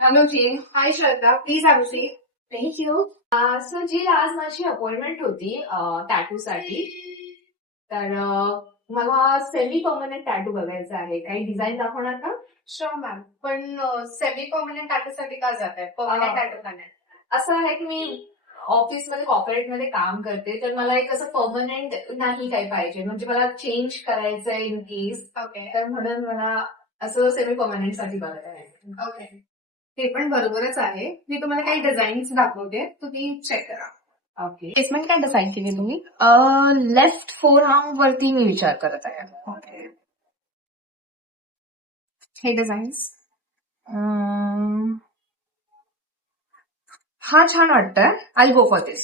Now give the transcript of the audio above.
Anuji, hi Shraddha, please have seat. Thank you. So ji आज माझी appointment होती टॅटू साठी. तर मला सेमी परमनंट टॅटू बघायचा आहे. काही डिझाईन दाखवणार का? शुअर मॅम, पण सेमी परमनंट टॅटूसाठी का जात आहे? परमनंट टॅटू का नाही? असं आहे की मी ऑफिसमध्ये कॉर्पोरेटमध्ये काम करते, तर मला एक असं परमनंट नाही काही पाहिजे. म्हणजे मला चेंज करायचंय इन केस. ओके तर म्हणून मला असं सेमी परमनंट साठी बघायचं आहे. ओके, ते पण बरोबरच आहे. मी तुम्हाला काही डिझाईन्स दाखवते, तुम्ही चेक करा. ओके. प्लेसमेंट काय डिसाईड केली तुम्ही? लेफ्ट फोर आर्म वरती मी विचार करत आहे. ओके, हे डिझाईन्स हा छान वाटतंय. I go for this.